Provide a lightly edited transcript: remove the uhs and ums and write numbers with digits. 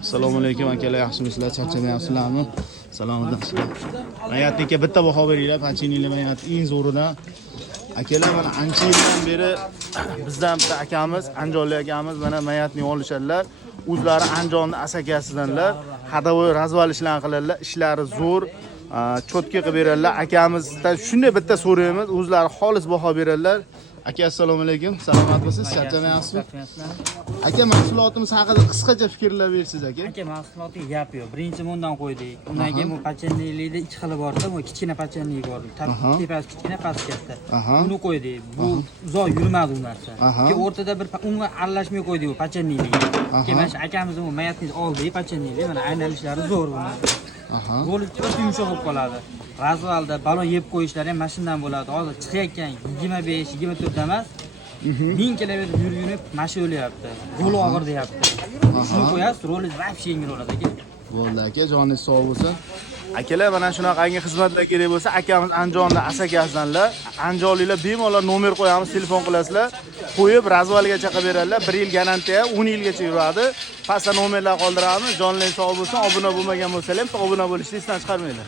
Assalomu alaykum akalar, yaxshimisizlar? Charchamayapsizlarmi? Salomatmisizlar? Mayatniki bitta baho beringlar, pachininglar mayat eng zo'ridan. Akalar mana ancha yildan beri bizdan bitta akamiz, Anjonli akamiz mana mayatni olishadilar. O'zlari Anjonni asakasidanlar. Hadavoy razval ishlarni qiladilar. Ishlari zo'r. Cho'tki qilib beradilar. Akamizdan shunday bitta so'raymiz, o'zlari xolis baho beradilar. Aka assalomu alaykum. Salomatmisiz? Charchamayapsizmi? Aka mahsulotimiz haqida qisqacha fikrlar bersiz aka. Aka mahsuloti gap yo'q. Birinchi bundan qo'ydik. Undan keyin bu pachennilikda ikki xili borda, bu kichkina pachennik bor. Tepasi kichkina, pasti katta. Buni qo'ydik. Bu uzoq yurmadi u narsa. Keyin o'rtada bir unga aralashmay qo'ydik bu pachennikni. Keyin mana shu akamizning bu mayatni oldi, pachennikni. Mana aylanishlari zo'r buni. Bo'lib chiqib yumshoq bo'lib qoladi. Razvalda balon yeb qo'yishlari ham mashindan bo'ladi. Hozir chiqayotgan 25, 24 da emas. 1000 kilometr yurib mashi o'lyapti. Yo'l og'ir deyapti. Shuni qo'yasiz, roli vaqt yengil bo'ladi aka. Bo'ldi aka, joningiz sog' bo'lsin. Akalar mana shunaqangi xizmatlar kerak bo'lsa, akamiz Anjonda asakasidanlar. Anjonliklar bemalol nomer qo'yamiz, telefon qilasizlar. Qo'yib razvalgacha qilib beradilar. 1 yil garantiya, 10 yilgacha yuradi. Pastda nomerlar qoldiramiz. Joningiz sog' bo'lsin. Obuna bo'lmagan bo'lsangiz ham obuna bo'lishni esdan chiqarmanglar.